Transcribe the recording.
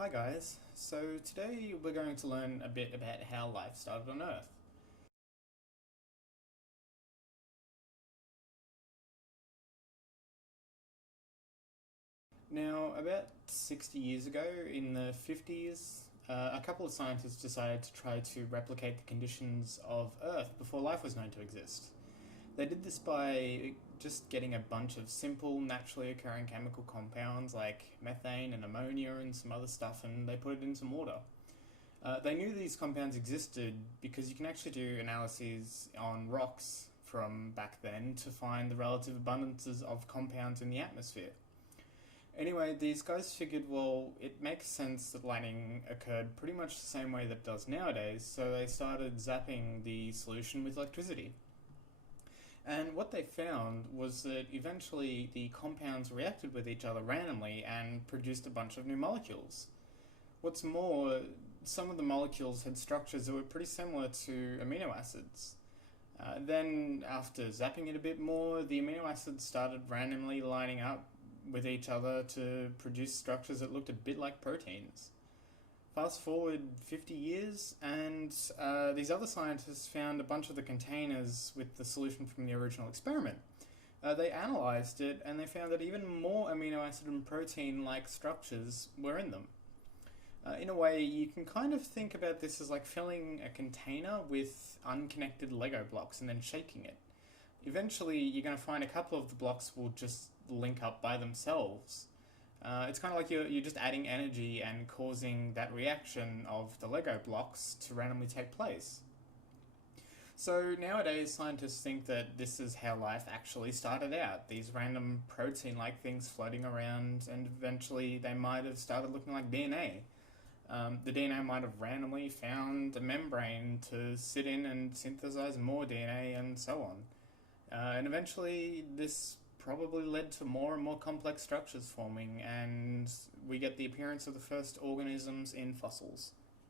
Hi guys, so today we're going to learn a bit about how life started on Earth. Now, about 60 years ago, in the 50s, a couple of scientists decided to try to replicate the conditions of Earth before life was known to exist. They did this by just getting a bunch of simple, naturally occurring chemical compounds like methane and ammonia and some other stuff, and they put it in some water. They knew these compounds existed because you can actually do analyses on rocks from back then to find the relative abundances of compounds in the atmosphere. Anyway, these guys figured, well, it makes sense that lightning occurred pretty much the same way that it does nowadays, so they started zapping the solution with electricity. And what they found was that eventually the compounds reacted with each other randomly and produced a bunch of new molecules. What's more, some of the molecules had structures that were pretty similar to amino acids. Then, after zapping it a bit more, the amino acids started randomly lining up with each other to produce structures that looked a bit like proteins. Fast forward 50 years, and these other scientists found a bunch of the containers with the solution from the original experiment. They analysed it, and they found that even more amino acid and protein like structures were in them. In a way, you can kind of think about this as like filling a container with unconnected Lego blocks and then shaking it. Eventually, you're going to find a couple of the blocks will just link up by themselves. It's kind of like you're just adding energy and causing that reaction of the Lego blocks to randomly take place. So nowadays, scientists think that this is how life actually started out. These random protein like things floating around, and eventually they might have started looking like DNA. The DNA might have randomly found a membrane to sit in and synthesize more DNA and so on. And eventually, this probably led to more and more complex structures forming, and we get the appearance of the first organisms in fossils.